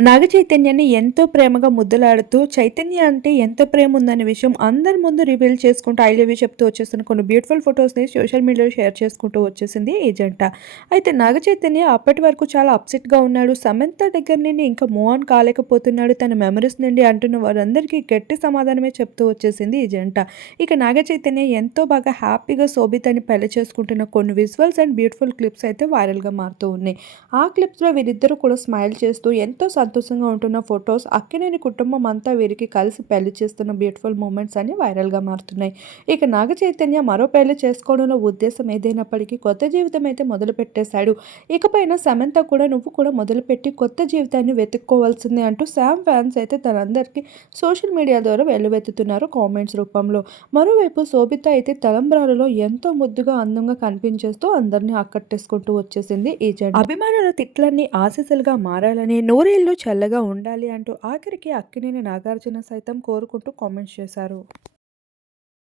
నాగ చైతన్యాన్ని ఎంతో ప్రేమగా ముద్దులాడుతూ చైతన్య అంటే ఎంత ప్రేమ ఉందనే విషయం అందరి ముందు రివీల్ చేసుకుంటూ ఐ లవ్ యూ చెప్తూ వచ్చేస్తున్న కొన్ని బ్యూటిఫుల్ ఫొటోస్ని సోషల్ మీడియాలో షేర్ చేసుకుంటూ వచ్చేసింది ఈ జంట అయితే నాగ చైతన్య అప్పటి వరకు చాలా అప్సెట్గా ఉన్నాడు. సమంత దగ్గర నుండి ఇంకా మూవ్ ఆన్ కాలేకపోతున్నాడు. తన మెమరీస్ నుండి అంటున్న వారందరికీ గట్టి సమాధానమే చెప్తూ వచ్చేసింది ఈ జంట ఇక నాగ చైతన్య ఎంతో బాగా హ్యాపీగా శోభితని పెళ్ళి చేసుకుంటున్న కొన్ని విజువల్స్ అండ్ బ్యూటిఫుల్ క్లిప్స్ అయితే వైరల్గా మారుతూ ఉన్నాయి. ఆ క్లిప్స్లో వీరిద్దరూ కూడా స్మైల్ చేస్తూ ఎంతో సంతోషంగా ఉంటున్న ఫొటోస్ అక్కినేని కుటుంబం అంతా వీరికి కలిసి పెళ్ళి చేస్తున్న బ్యూటిఫుల్ మూమెంట్స్ అని వైరల్గా మారుతున్నాయి. ఇక నాగ చైతన్య మరో పెళ్ళి చేసుకోవడంలో ఉద్దేశం ఏదైనప్పటికీ కొత్త జీవితం అయితే మొదలు పెట్టేశాడు ఇకపైన సమంత కూడా నువ్వు కూడా మొదలుపెట్టి కొత్త జీవితాన్ని వెతుక్కోవాల్సిందే అంటూ శామ్ ఫ్యాన్స్ అయితే తనందరికీ సోషల్ మీడియా ద్వారా వెల్లువెత్తుతున్నారు కామెంట్స్ రూపంలో. మరోవైపు శోభిత అయితే తలంబ్రాలలో ఎంతో ముద్దుగా అందంగా కనిపించేస్తూ అందరినీ ఆకట్టేసుకుంటూ వచ్చేసింది ఈ జంట. అభిమానుల తిట్లన్నీ ఆశీస్సులుగా మారాలని నూరేళ్ళు చల్లగా ఉండాలి అంటూ ఆఖరికి అక్కినేని నాగార్జున సైతం కోరుకుంటూ కామెంట్స్ చేశారు.